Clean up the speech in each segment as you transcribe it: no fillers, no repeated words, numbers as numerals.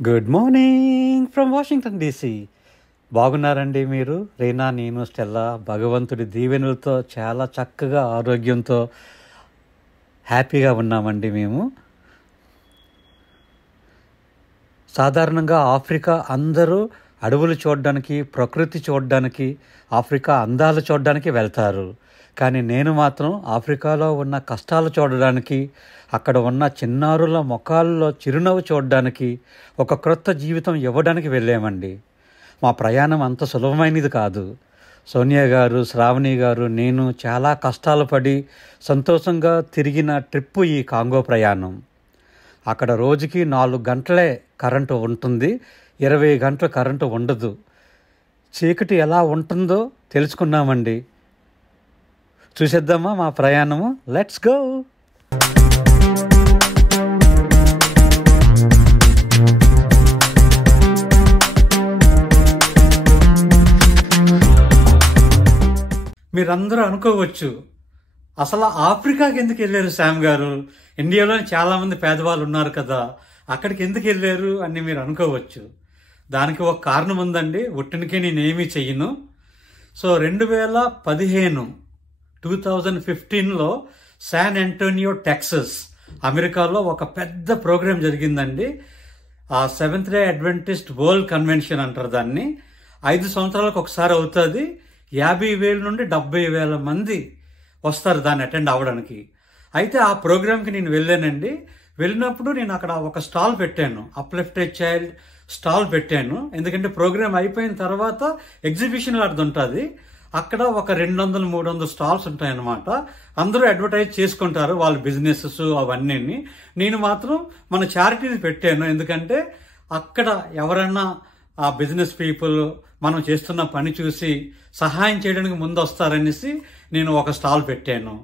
Good morning from Washington DC. బాగున్నారండి మీరు? రీనా, నేను, స్టెల్లా భగవంతుడి దీవెనలతో చాలా చక్కగా ఆరోగ్యంతో హ్యాపీగా ఉన్నామండి మేము. సాధారణంగా ఆఫ్రికా అందరూ అడవులు చూడడానికి, ప్రకృతి చూడడానికి, ఆఫ్రికా అందాలు చూడడానికి వెళ్తారు. కానీ నేను మాత్రం ఆఫ్రికాలో ఉన్న కష్టాలు చూడడానికి, అక్కడ ఉన్న చిన్నారుల ముఖాల్లో చిరునవ్వు చూడడానికి, ఒక క్రొత్త జీవితం ఇవ్వడానికి వెళ్ళామండి. మా ప్రయాణం అంత సులభమైనది కాదు. సోనియా గారు, శ్రావణి గారు, నేను చాలా కష్టాలు పడి సంతోషంగా తిరిగిన ట్రిప్పు ఈ కాంగో ప్రయాణం. అక్కడ రోజుకి 4 గంటలే కరెంటు ఉంటుంది, 20 గంటలు కరెంటు ఉండదు. చీకటి ఎలా ఉంటుందో తెలుసుకున్నామండి. చూసేద్దామా మా ప్రయాణము? Let's go. మీరందరూ అనుకోవచ్చు, అసలు ఆఫ్రికాకి ఎందుకు వెళ్ళారు శామ్ గారు? ఇండియాలోని చాలామంది పేదవాళ్ళు ఉన్నారు కదా, అక్కడికి ఎందుకు వెళ్ళారు అని మీరు అనుకోవచ్చు. దానికి ఒక కారణం ఉందండి, ఒట్టినికే నేనేమీ చెయ్యను. సో 2015లో శాన్ ఆంటోనియో, టెక్సస్, అమెరికాలో ఒక పెద్ద ప్రోగ్రాం జరిగిందండి. ఆ seventh day Adventist world convention అంటారు దాన్ని. 5 సంవత్సరాలకు ఒకసారి అవుతుంది. 50,000 నుండి 70,000 మంది వస్తారు దాన్ని అటెండ్ అవ్వడానికి. అయితే ఆ ప్రోగ్రాంకి నేను వెళ్ళానండి. వెళ్ళినప్పుడు నేను అక్కడ ఒక స్టాల్ పెట్టాను, అప్లిఫ్టెడ్ చైల్డ్ స్టాల్ పెట్టాను. ఎందుకంటే ప్రోగ్రామ్ అయిపోయిన తర్వాత ఎగ్జిబిషన్ లాంటిది ఉంటుంది. అక్కడ ఒక 200-300 స్టాల్స్ ఉంటాయన్నమాట. అందరూ అడ్వర్టైజ్ చేసుకుంటారు వాళ్ళ బిజినెసెస్ అవన్నీ. నేను మాత్రం మన చారిటీని పెట్టాను. ఎందుకంటే అక్కడ ఎవరన్నా ఆ బిజినెస్ పీపుల్ మనం చేస్తున్న పని చూసి సహాయం చేయడానికి ముందు వస్తారనేసి నేను ఒక స్టాల్ పెట్టాను.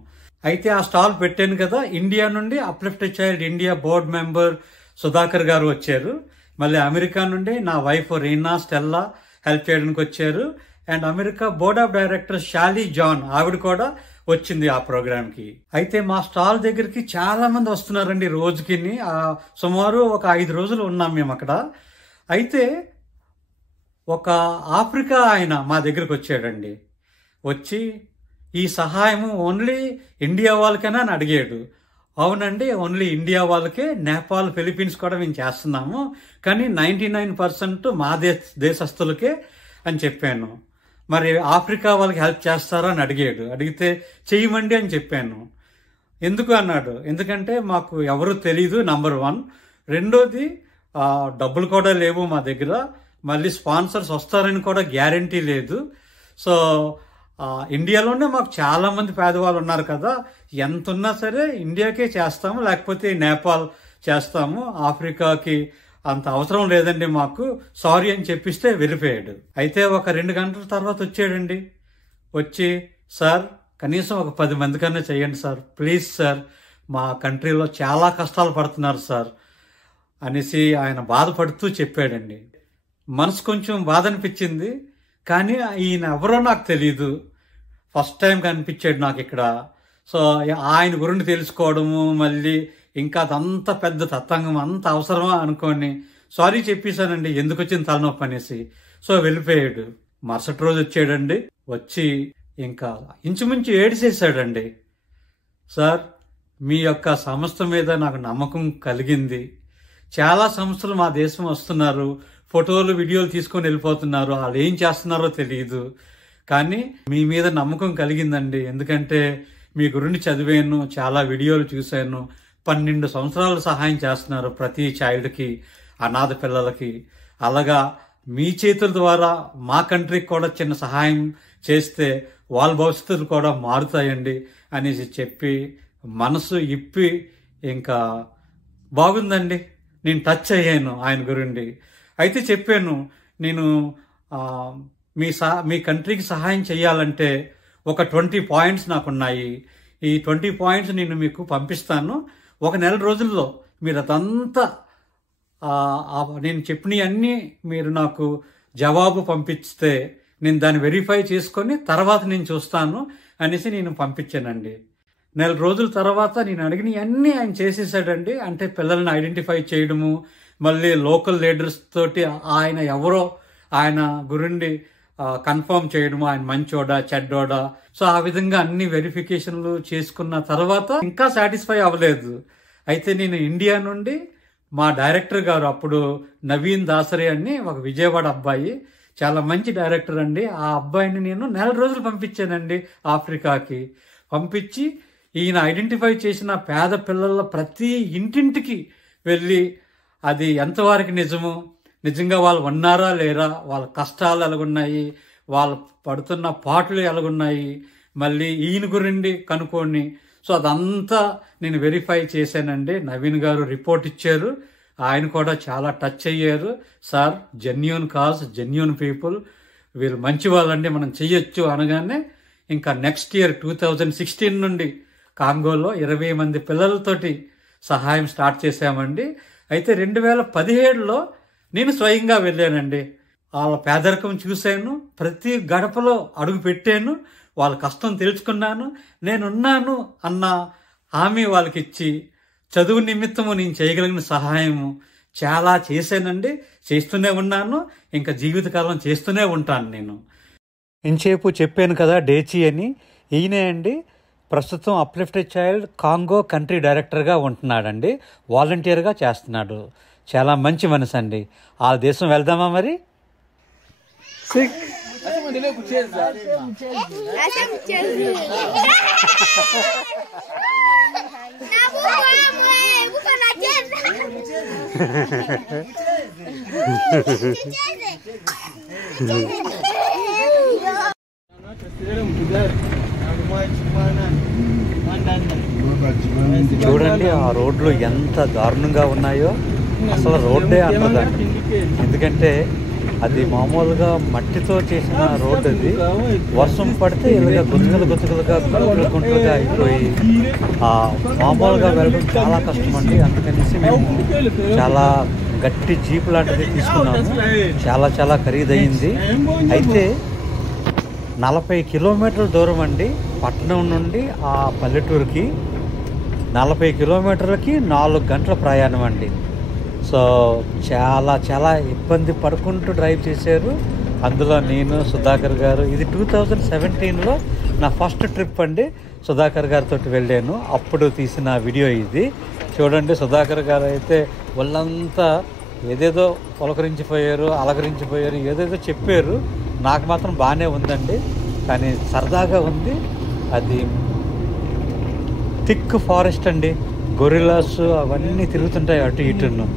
అయితే ఆ స్టాల్ పెట్టాను కదా, ఇండియా నుండి uplifted child India board member Sudhakar గారు వచ్చారు. మళ్ళీ అమెరికా నుండి నా వైఫ్ రీనా, స్టెల్లా హెల్ప్ చేయడానికి వచ్చారు. And America board of director Shelly John, ఆవిడ కూడా వచ్చింది ఆ ప్రోగ్రామ్కి. అయితే మా స్టాల్ దగ్గరికి చాలా మంది వస్తున్నారండి రోజుకి. సుమారు ఒక 5 రోజులు ఉన్నాం మేము అక్కడ. అయితే ఒక ఆఫ్రికా ఆయన మా దగ్గరికి వచ్చాడండి. వచ్చి ఈ సహాయము ఓన్లీ ఇండియా వాళ్ళకైనా అని అడిగాడు. అవునండి, ఓన్లీ ఇండియా వాళ్ళకే, నేపాల్, ఫిలిప్పీన్స్ కూడా మేము చేస్తున్నాము, కానీ 99% మా దేశస్తులకే అని చెప్పాను. మరి ఆఫ్రికా వాళ్ళకి హెల్ప్ చేస్తారా అని అడిగాడు. అడిగితే చెయ్యమండి అని చెప్పాను. ఎందుకు అన్నాడు, ఎందుకంటే మాకు ఎవరు తెలీదు, నంబర్ 1. రెండోది డబ్బులు కూడా లేవు మా దగ్గర, మళ్ళీ స్పాన్సర్స్ వస్తారని కూడా గ్యారంటీ లేదు. సో ఇండియాలోనే మాకు చాలా మంది పేదవాళ్ళు ఉన్నారు కదా, ఎంత ఉన్నా సరే ఇండియాకే చేస్తాము, లేకపోతే నేపాల్ చేస్తాము, ఆఫ్రికాకి అంత అవసరం లేదండి మాకు, సారీ అని చెప్పిస్తే వెళ్ళిపోయాడు. అయితే ఒక 2 గంటల తర్వాత వచ్చాడండి. వచ్చి సార్ కనీసం ఒక 10 మంది కన్నా చేయండి సార్, ప్లీజ్ సార్, మా కంట్రీలో చాలా కష్టాలు పడుతున్నారు సార్ అనేసి ఆయన బాధపడుతూ చెప్పాడండి. మనసు కొంచెం బాధ అనిపించింది. కానీ ఈయన ఎవరో నాకు తెలీదు, ఫస్ట్ టైం కనిపించాడు నాకు ఇక్కడ. సో ఆయన గురించి తెలుసుకోవడము, మళ్ళీ ఇంకా అదంతా పెద్ద తతంగం, అంత అవసరమా అనుకోని సారీ చెప్పేశానండి, ఎందుకు వచ్చింది తలనొప్పి అనేసి. సో వెళ్ళిపోయాడు. మరుసటి రోజు వచ్చాడండి. వచ్చి ఇంకా ఇంచుమించు ఏడిసేసాడండి. సార్, మీ యొక్క సంస్థ మీద నాకు నమ్మకం కలిగింది. చాలా సంస్థలు మా దేశం వస్తున్నారు, ఫోటోలు వీడియోలు తీసుకొని వెళ్ళిపోతున్నారు, వాళ్ళు ఏం చేస్తున్నారో తెలియదు, కానీ మీ మీద నమ్మకం కలిగిందండి. ఎందుకంటే మీ గురించి చదివాను, చాలా వీడియోలు చూశాను. 12 సంవత్సరాలు సహాయం చేస్తున్నారు ప్రతి చైల్డ్కి, అనాథ పిల్లలకి. అలాగా మీ చేతుల ద్వారా మా కంట్రీకి కూడా చిన్న సహాయం చేస్తే వాళ్ళ భవిష్యత్తులు కూడా మారుతాయండి అనేసి చెప్పి మనసు ఇప్పి ఇంకా బాగుందండి. నేను టచ్ అయ్యాను ఆయన గురించి. అయితే చెప్పాను, నేను మీ కంట్రీకి సహాయం చేయాలంటే ఒక 20 పాయింట్స్ నాకున్నాయి. ఈ 20 పాయింట్స్ నేను మీకు పంపిస్తాను. ఒక నెల రోజుల్లో మీరు అదంతా నేను చెప్పినవన్నీ మీరు నాకు జవాబు పంపిస్తే నేను దాన్ని వెరిఫై చేసుకొని తర్వాత నేను చూస్తాను అనేసి నేను పంపించానండి. నెల రోజుల తర్వాత నేను అడిగినవన్నీ ఆయన చేసేసాడండి. అంటే పిల్లల్ని ఐడెంటిఫై చేయడము, మళ్ళీ లోకల్ లీడర్స్ తోటి ఆయన ఎవరో ఆయన గురించి కన్ఫర్మ్ చేయడము, ఆయన మంచోడా చెడ్డోడా. సో ఆ విధంగా అన్ని వెరిఫికేషన్లు చేసుకున్న తర్వాత ఇంకా సాటిస్ఫై అవ్వలేదు. అయితే నేను ఇండియా నుండి మా డైరెక్టర్ గారు అప్పుడు నవీన్ దాసరి అని ఒక విజయవాడ అబ్బాయి, చాలా మంచి డైరెక్టర్ అండి. ఆ అబ్బాయిని నేను 4 రోజులు పంపించానండి ఆఫ్రికాకి. పంపించి ఈయన ఐడెంటిఫై చేసిన పేద పిల్లల ప్రతి ఇంటింటికి వెళ్ళి అది ఎంతవరకు నిజము, నిజంగా వాళ్ళు ఉన్నారా లేరా, వాళ్ళ కష్టాలు ఎలాగున్నాయి, వాళ్ళు పడుతున్న పాటలు ఎలాగున్నాయి, మళ్ళీ ఈయన గురించి కనుక్కొని సో అదంతా నేను వెరిఫై చేశానండి. నవీన్ గారు రిపోర్ట్ ఇచ్చారు, ఆయన కూడా చాలా టచ్ అయ్యారు. Sir genuine cause, genuine people, వీళ్ళు మంచి వాళ్ళండి, మనం చెయ్యొచ్చు అనగానే ఇంకా నెక్స్ట్ ఇయర్ 2016 నుండి కాంగోలో 20 మంది పిల్లలతోటి సహాయం స్టార్ట్ చేశామండి. అయితే 2017లో నేను స్వయంగా వెళ్ళానండి. వాళ్ళ పేదరికం చూశాను, ప్రతి గడపలో అడుగు పెట్టాను, వాళ్ళ కష్టం తెలుసుకున్నాను, నేనున్నాను అన్న హామీ వాళ్ళకి ఇచ్చి చదువు నిమిత్తము నేను చేయగలిగిన సహాయము చాలా చేశానండి. చేస్తూనే ఉన్నాను, ఇంకా జీవితకాలం చేస్తూనే ఉంటాను. నేను ఇంచేపు చెప్పాను కదా డేచి అని, ఈయనే అండి ప్రస్తుతం అప్లిఫ్టెడ్ చైల్డ్ కాంగో కంట్రీ డైరెక్టర్గా ఉంటున్నాడండి. వాలంటీర్గా చేస్తున్నాడు. చాలా మంచి మనసు అండి. ఆ దేశం వెళ్దామా మరి? చూడండి ఆ రోడ్లు ఎంత దారుణంగా ఉన్నాయో. అసలు రోడ్డే అన్నదండి, ఎందుకంటే అది మామూలుగా మట్టితో చేసిన రోడ్డు. అది వర్షం పడితే ఇలాగా గుంతలుగా అయిపోయి మామూలుగా వెళ్ళడం చాలా కష్టం అండి. అందుకనేసి మేము చాలా గట్టి జీప్ లాంటిది తీసుకున్నాము. చాలా చాలా ఖరీదయింది. అయితే 40 కిలోమీటర్ల దూరం అండి పట్టణం నుండి ఆ పల్లెటూరుకి. 40 కిలోమీటర్లకి 4 గంటల ప్రయాణం అండి. సో చాలా చాలా ఇబ్బంది పడుకుంటూ డ్రైవ్ చేశారు. అందులో నేను, సుధాకర్ గారు. ఇది 2017లో నా ఫస్ట్ ట్రిప్ అండి. సుధాకర్ గారితో వెళ్ళాను, అప్పుడు తీసిన వీడియో ఇది. చూడండి సుధాకర్ గారు అయితే వాళ్ళంతా ఏదేదో పులకరించిపోయారు, అలకరించిపోయారు, ఏదేదో చెప్పారు. నాకు మాత్రం బాగానే ఉందండి, కానీ సరదాగా ఉంది. అది థిక్ ఫారెస్ట్ అండి, గొరిల్లాస్ అవన్నీ తిరుగుతుంటాయి అటు ఇటును.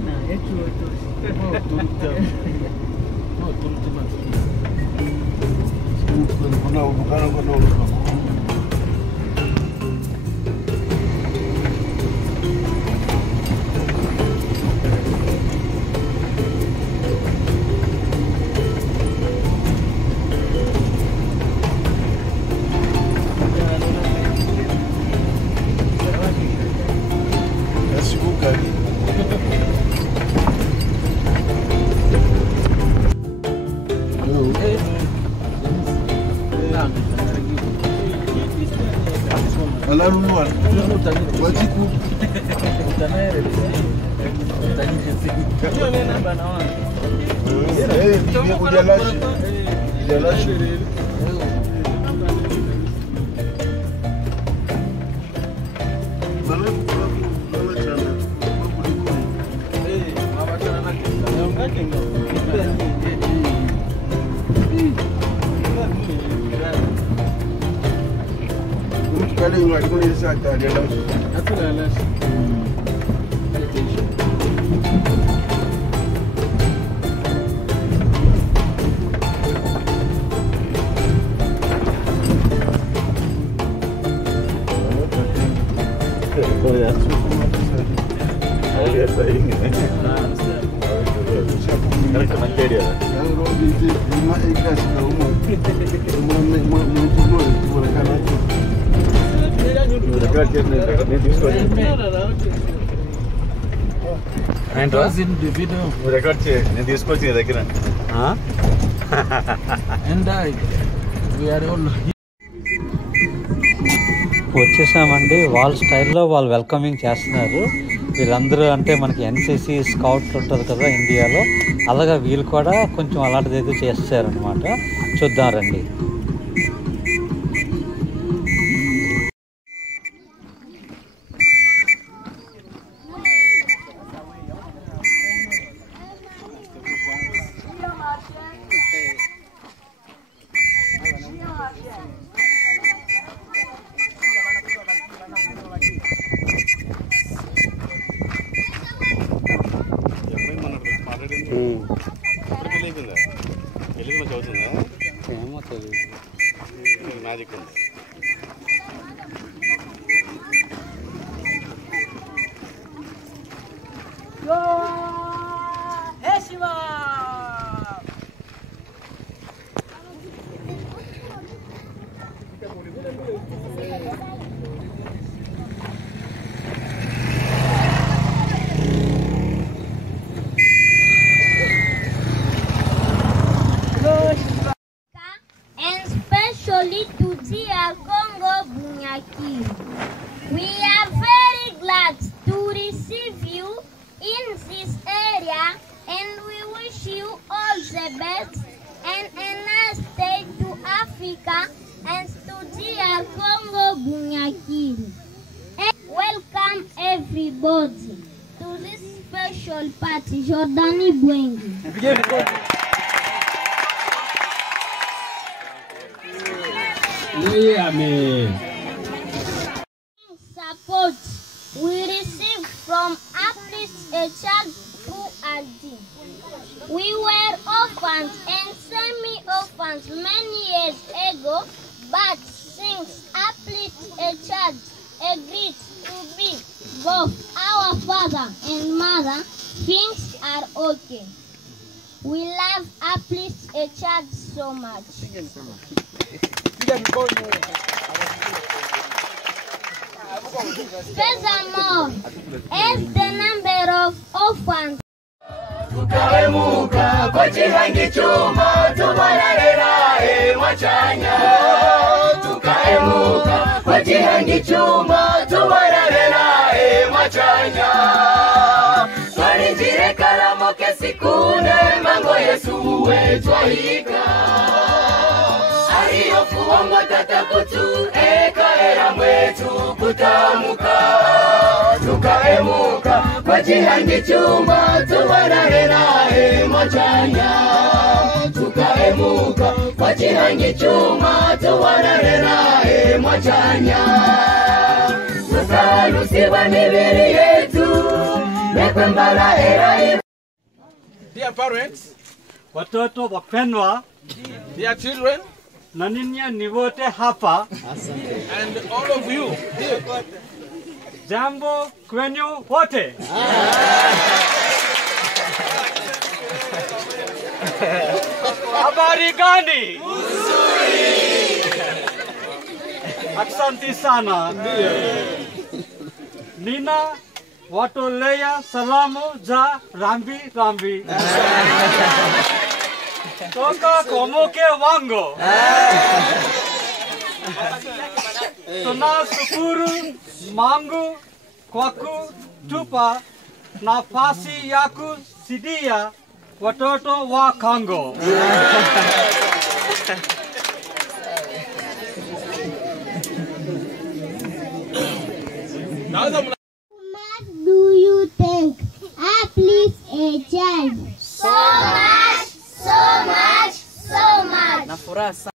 నేను తీసుకొచ్చి నీ దగ్గర వచ్చేసామండి. వాళ్ళ స్టైల్లో వాళ్ళు వెల్కమింగ్ చేస్తున్నారు. వీళ్ళందరూ అంటే మనకి ఎన్సిసి స్కౌట్ ఉంటుంది కదా ఇండియాలో, అలాగా వీళ్ళు కూడా కొంచెం అలాంటిది అయితే చేస్తారనమాట. చూద్దాం రండి. ఏమో తెలియదు, మ్యాజిక్ ఉంది. And especially to DR Congo Bunyaki. We are very glad to receive you in this area, and we wish you all the best and a nice stay to Africa and to DR Congo Bunyaki. And welcome everybody to this special party, Jordani Bwengi. Support we received from Uplift a child who Aldi. We were orphans and semi-orphans many years ago, but since Uplift a child agreed to be both our father and mother, things are okay. We love Uplift a child so much. Furthermore, as the number of orphans tukaemuka kwa chihangi chuma tumararerae mwachanya. Tukaemuka kwa chihangi chuma tumararerae mwachanya. Twarinjire kalamo kesikune mango Yesu wetwahika. Ariyofuongo tatakutu eka era mwetu kutamuka. Tukaemuka kwa chihangi chuma tumararerae mwachanya. Tukaemuka kwa chihangi chuma tumararerae mwachanya. Tukalusiwa mibiri yetu mekwembala era. Dear parents, watoto wapendwa, dear children, na ninyi ni wote hapa, and all of you here, jambo kwenyu wote. Habari gani? Asante sana. Nina watolea salamu za rambi rambi toka kwa mke wangu. Tunashukuru Mungu kwa kutupa nafasi ya kusaidia watoto wa Kongo. What do you think? Uplift a child. So much, so much, so much.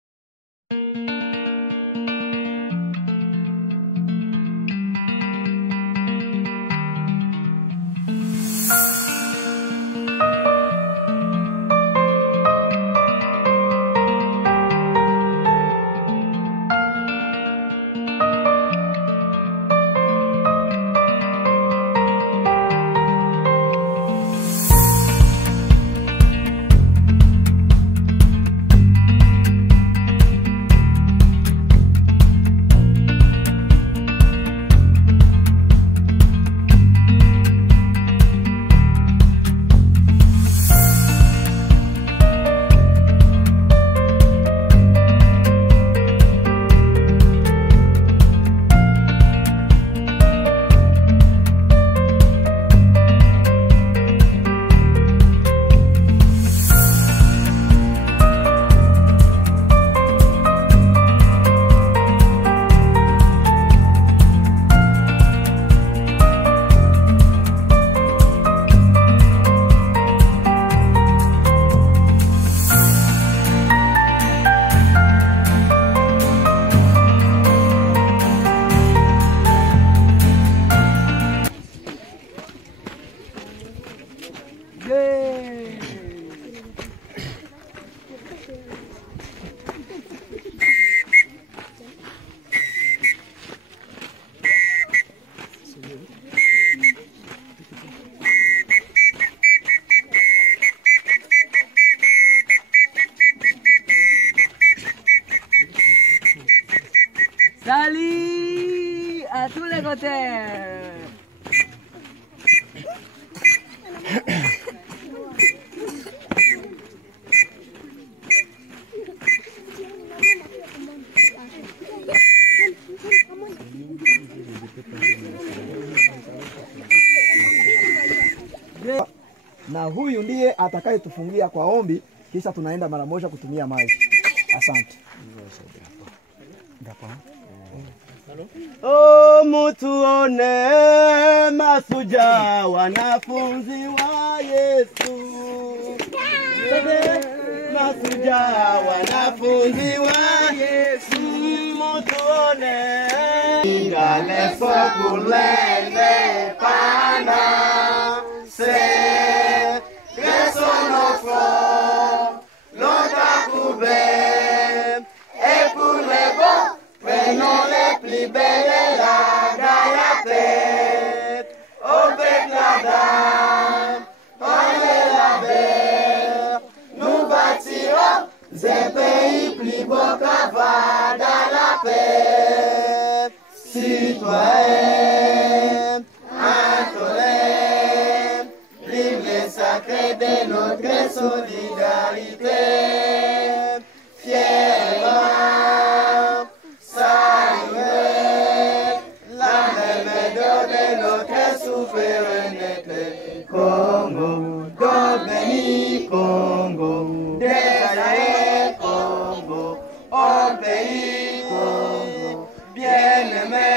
Salut à tous les côtés. Na huyu ndiye atakayetufungia kwa ombi, kisha tunaenda mara moja kutumia maji. Asante. Oh, mutuone masuja wanafunzi wa Yesu. Masuja wanafunzi wa Yesu. Mutuone ingale sokulele pana se resonofo longa kube et pour les bons prenons les plus belles la tête au bec la dame parlez la belle nous bâtirons un pays plus beau qu'avant dans la paix citoyens intolérants l'hymne sacré de notre solidarité fièrement saluer la mémoire de notre souveraineté. Congo, God béni Congo, désaillé Congo, au pays Congo, bien-aimé,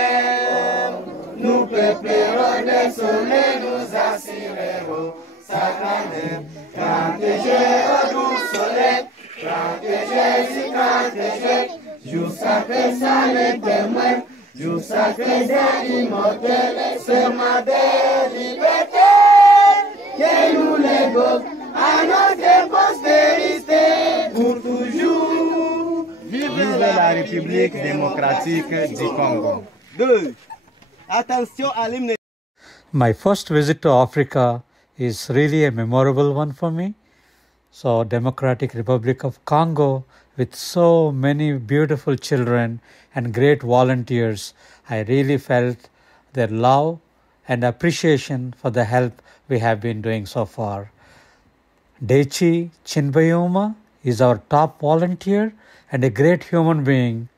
nous peuplerons des soleils, nous assurerons sa grandeur. Quand Dieu au doux soleil, quand Jésus, quand Jésus, jour sacré, ça les témoins, jour sacré, c'est immortel, c'est ma belle liberté, que nous légons à notre postérité pour toujours. Vive la République démocratique du Congo. 2. Attention à l'hymne. My first visit to Africa is really a memorable one for me. So, Democratic Republic of Congo, with so many beautiful children and great volunteers, I really felt their love and appreciation for the help we have been doing so far. Dechi Chinbayuma is our top volunteer and a great human being.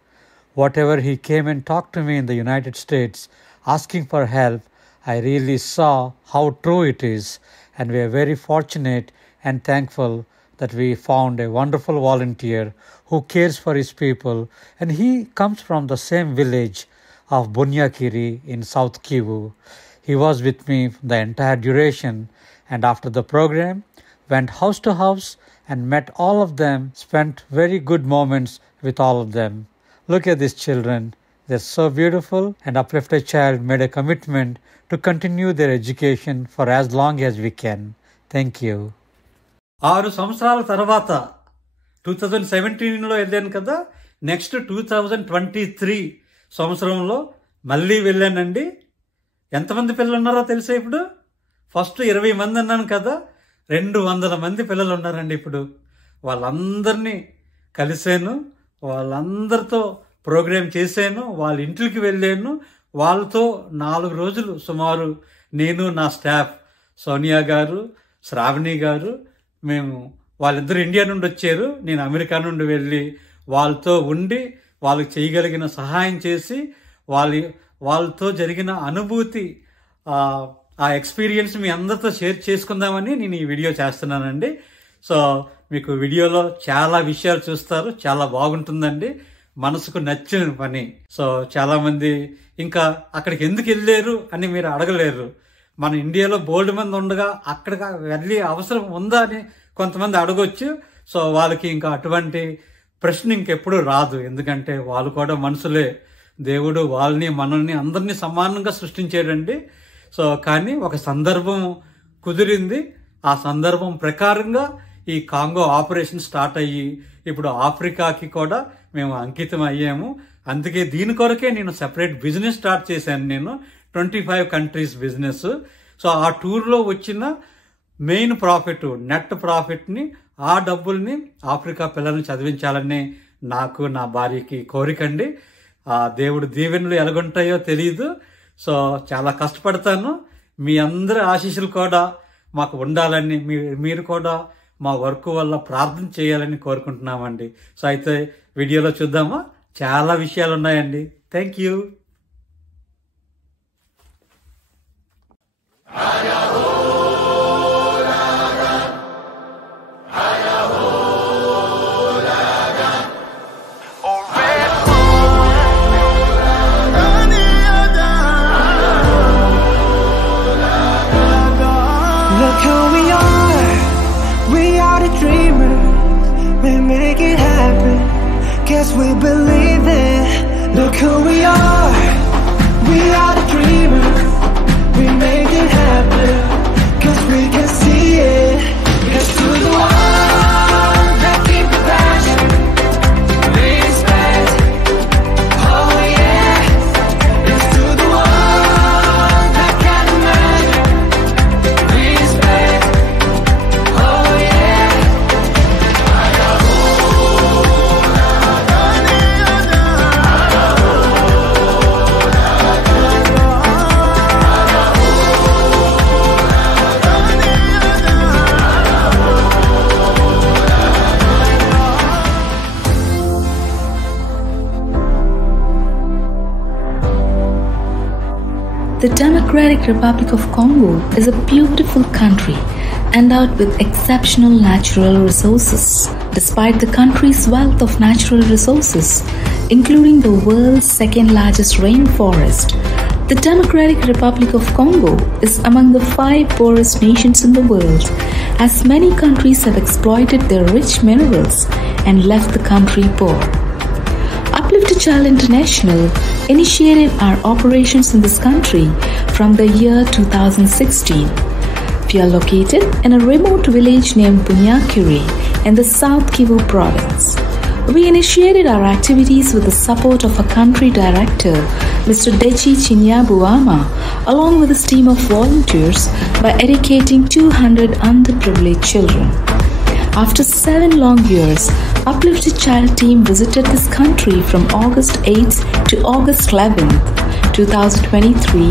Whatever he came and talked to me in the United States asking for help, I really saw how true it is, and we are very fortunate and thankful that we found a wonderful volunteer who cares for his people, and he comes from the same village of Bunyakiri in South Kivu. He was with me the entire duration, and after the program went house to house and met all of them, spent very good moments with all of them. Look at these children. They're so beautiful, and Uplifted Child made a commitment to continue their education for as long as we can. Thank you. 6 సంవత్సరాల తర్వాత 2017లో వెళ్ళాను కదా, next 2023 సంవత్సరంలో మళ్ళీ వెళ్ళానండి. ఎంతమంది పిల్లలు ఉన్నారో తెలుసా? ఇప్పుడు ఫస్ట్ 20 మంది అన్నాను కదా, 200 మంది పిల్లలు ఉన్నారండి. ఇప్పుడు వాళ్ళందరినీ కలిశాను, వాళ్ళందరితో ప్రోగ్రాం చేశాను, వాళ్ళ ఇంటికి వెళ్ళాను. వాళ్ళతో 4 రోజులు సుమారు నేను, నా స్టాఫ్ సోనియా గారు, శ్రావణి గారు, మేము వాళ్ళిద్దరు ఇండియా నుండి వచ్చారు, నేను అమెరికా నుండి వెళ్ళి వాళ్ళతో ఉండి వాళ్ళకి చేయగలిగిన సహాయం చేసి వాళ్ళతో జరిగిన అనుభూతి, ఆ ఎక్స్పీరియన్స్ మీ అందరితో షేర్ చేసుకుందామని నేను ఈ వీడియో చేస్తున్నానండి. సో మీకు వీడియోలో చాలా విషయాలు చూస్తారు, చాలా బాగుంటుందండి, మనసుకు నచ్చిన పని. సో చాలామంది ఇంకా అక్కడికి ఎందుకు వెళ్ళారు అని మీరు అడగలేరు. మన ఇండియాలో బోల్డ్ మంది ఉండగా అక్కడికి వెళ్ళి అవసరం ఉందా అని కొంతమంది అడగొచ్చు. సో వాళ్ళకి ఇంకా అటువంటి ప్రశ్న ఇంకెప్పుడు రాదు, ఎందుకంటే వాళ్ళు కూడా మనుషులే. దేవుడు వాళ్ళని మనల్ని అందరినీ సమానంగా సృష్టించాడండి. సో కానీ ఒక సందర్భం కుదిరింది, ఆ సందర్భం ప్రకారంగా ఈ కాంగో ఆపరేషన్ స్టార్ట్ అయ్యి ఇప్పుడు ఆఫ్రికాకి కూడా మేము అంకితం అయ్యాము. అందుకే దీని కొరకే నేను సెపరేట్ బిజినెస్ స్టార్ట్ చేశాను. నేను 25 కంట్రీస్ బిజినెస్. సో ఆ టూర్లో వచ్చిన మెయిన్ ప్రాఫిట్, నెట్ ప్రాఫిట్ని, ఆ డబ్బుల్ని ఆఫ్రికా పిల్లల్ని చదివించాలని నాకు, నా భార్యకి కోరికండి. ఆ దేవుడు దీవెనలు ఎలాగుంటాయో తెలియదు. సో చాలా కష్టపడతాను. మీ అందరి ఆశీస్సులు కూడా మాకు ఉండాలని, మీరు కూడా మా వర్క్ వల్ల ప్రార్థన చేయాలని కోరుకుంటున్నామండి. సో అయితే వీడియోలో చూద్దామా? చాలా విషయాలు ఉన్నాయండి. Thank you. Look who we are the dreamers, we make it happen, guess we believe it. Look who we are the dreamers, we make it happen, cause we can see it. Yes to the one that keep the passion, respect, oh yeah. Yes to the one that can imagine, respect, oh yeah. The Democratic Republic of Congo is a beautiful country endowed with exceptional natural resources. Despite the country's wealth of natural resources, including the world's second largest rainforest, the Democratic Republic of Congo is among the 5 poorest nations in the world, as many countries have exploited their rich minerals and left the country poor. Uplift a Child International initiated our operations in this country from the year 2016. We are located in a remote village named Bunyakiri in the South Kivu province. We initiated our activities with the support of our country director, Mr. Deji Chinyabuama, along with his team of volunteers by educating 200 underprivileged children. After 7 long years, Uplifted Child team visited this country from August 8th to August 11th, 2023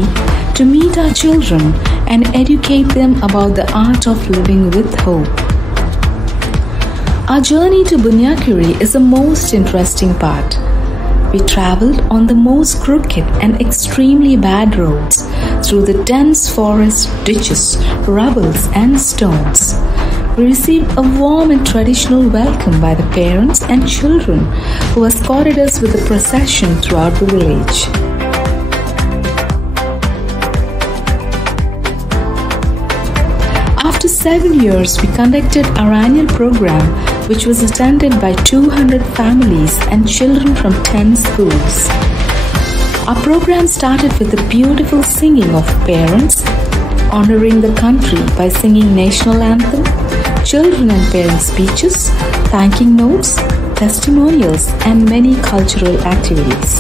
to meet our children and educate them about the art of living with hope. Our journey to Bunyakiri is the most interesting part. We traveled on the most crooked and extremely bad roads through the dense forest, ditches, rubbles and stones. We received a warm and traditional welcome by the parents and children who escorted us with the procession throughout the village. After 7 years, we conducted our annual program, which was attended by 200 families and children from 10 schools. Our program started with the beautiful singing of parents, honoring the country by singing national anthem, children and parent speeches, thanking notes, testimonials, and many cultural activities.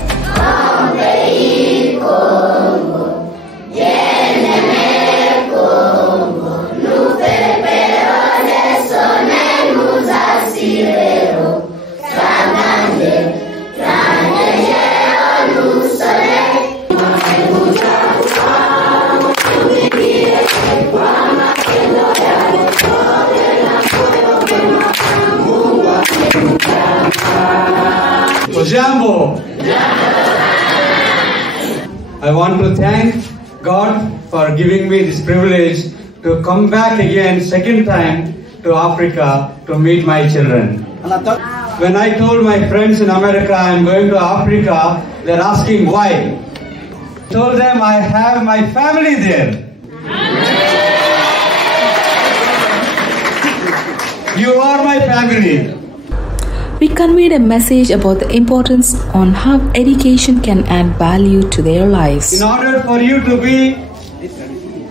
Ojambo. I want to thank God for giving me this privilege to come back again second time to Africa to meet my children. When I told my friends in America I am going to Africa, they are asking why. I told them I have my family there. You are my family. We conveyed a message about the importance on how education can add value to their lives. In order for you to be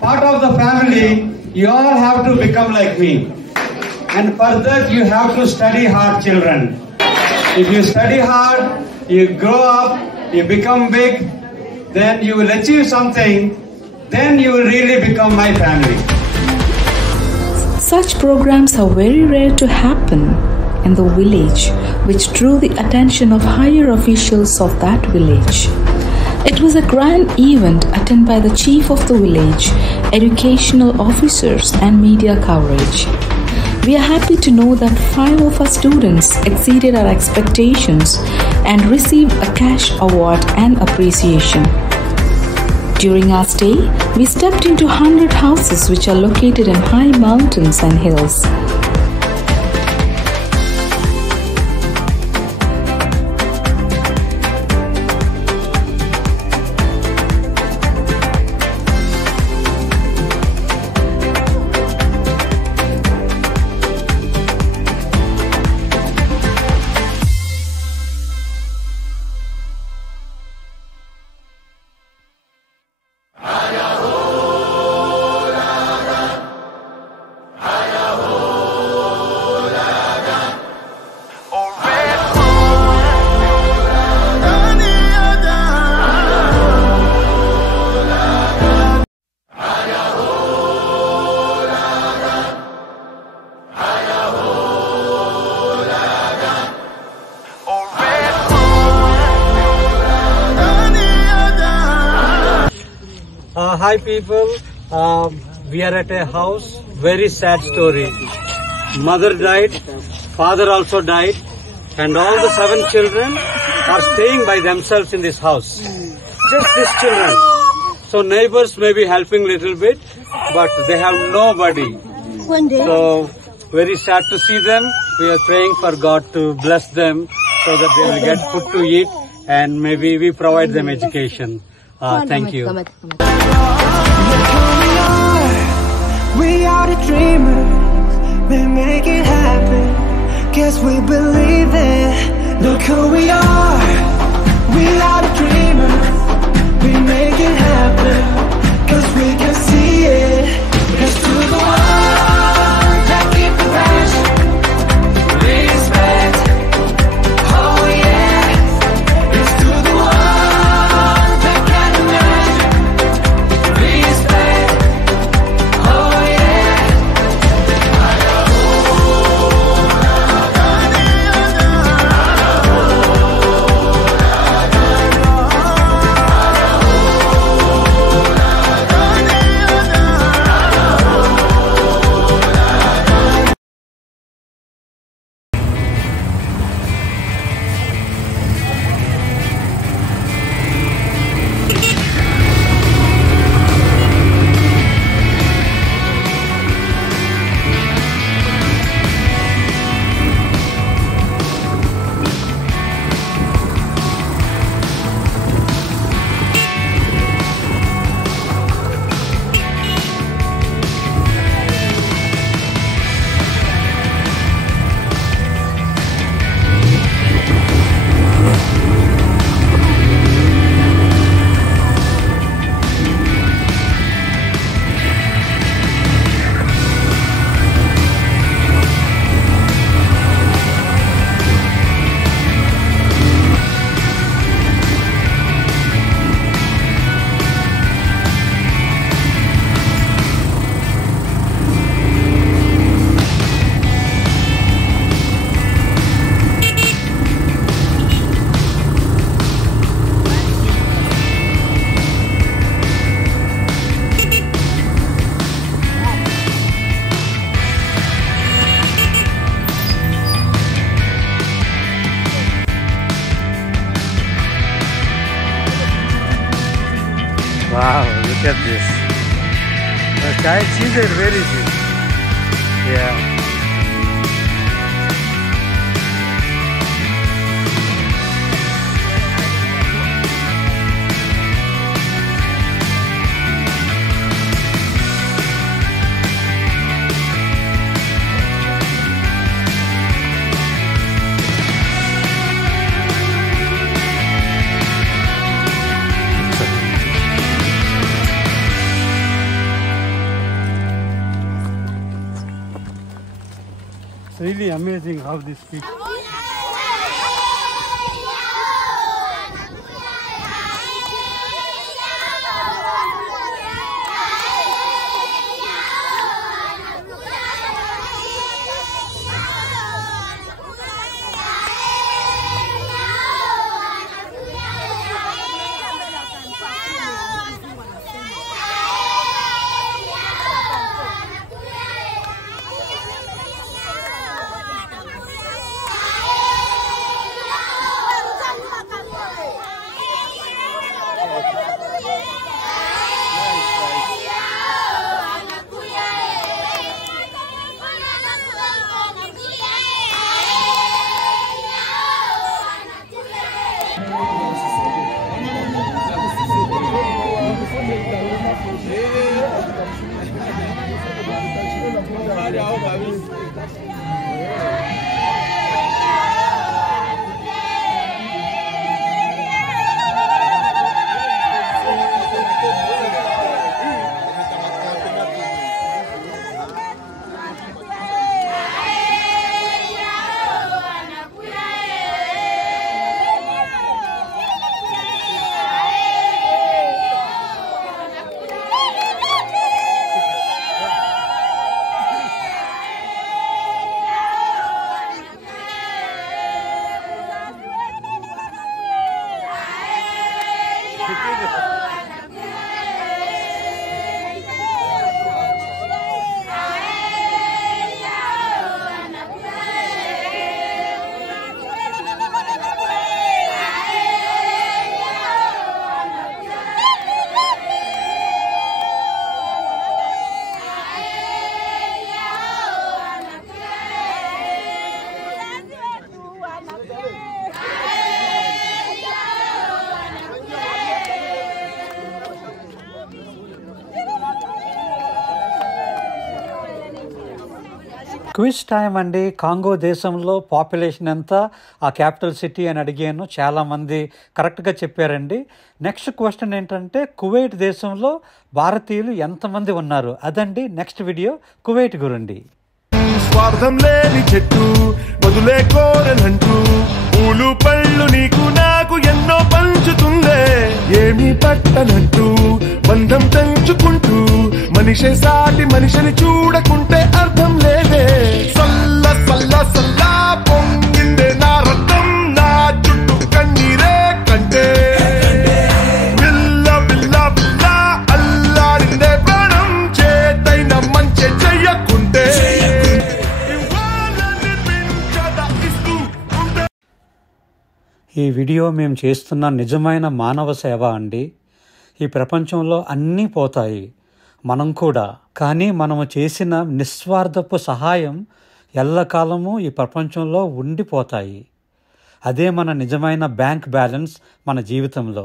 part of the family, you all have to become like me. And for that, you have to study hard, children. If you study hard, you grow up, you become big, then you will achieve something, then you will really become my family. Such programs are very rare to happen in the village, which drew the attention of higher officials of that village. It was a grand event attended by the chief of the village, educational officers and media coverage. We are happy to know that 5 of our students exceeded our expectations and received a cash award and appreciation. During our stay, we stepped into 100 houses which are located in high mountains and hills. Hi people, we are at a house, very sad story. Mother died, father also died, and all the 7 children are staying by themselves in this house. Just these children. So neighbors may be helping little bit, but they have nobody. So very sad to see them. We are praying for God to bless them so that they will get food to eat and maybe we provide them education. Thank you. We are the dreamers, we make it happen. Guess we believe it. Look who we are the dreamers, we make it happen. Cause we can see it. Here's to the ones that keep the passion, respect. Oh yeah. Here's to the ones that can imagine, respect. Oh yeah. Wow, look at this. The sky is very big. Yeah. really amazing how this speech. Quiz time అండి. Congo దేశంలో population ఎంత, ఆ capital city అని అడిగాను, చాలామంది కరెక్ట్గా చెప్పారండి. Next question ఏంటంటే కువైట్ దేశంలో భారతీయులు ఎంతమంది ఉన్నారు, అదండి నెక్స్ట్ వీడియో కువైట్ గురండి. స్వార్థం లేని చెట్టు వదులే కోరనంటూ పూలు పళ్ళు నీకు నాకు ఎన్నో పంచుతుందే, ఏమీ పట్టనంటూ బంధం తెంచుకుంటూ మనిషే సాటి మనిషిని చూడకుంటే అర్థం లేదే. సల్ల సల్ల సల్లా పొంగిందే నా రక్తం, నా చుట్టూ కన్నీరే కంటే బిల్ల బిల్ల బిల్ల అల్లాడిందే ప్రాణం, చేతైన మంచి చెయ్యకుంటే. ఈ వీడియో మేము చేస్తున్న నిజమైన మానవ సేవ అండి. ఈ ప్రపంచంలో అన్నీ పోతాయి, మనం కూడా. కానీ మనము చేసిన నిస్వార్థపు సహాయం ఎల్లకాలము ఈ ప్రపంచంలో ఉండిపోతాయి. అదే మన నిజమైన బ్యాంక్ బ్యాలెన్స్ మన జీవితంలో.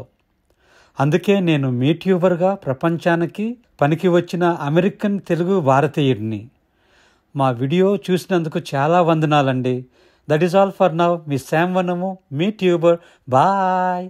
అందుకే నేను మీ ట్యూబర్గా ప్రపంచానికి పనికి వచ్చిన అమెరికన్ తెలుగు భారతీయుడిని. మా వీడియో చూసినందుకు చాలా వందనాలండి. That is all for now. మీ శామ్ వనము, మీ ట్యూబర్. బాయ్.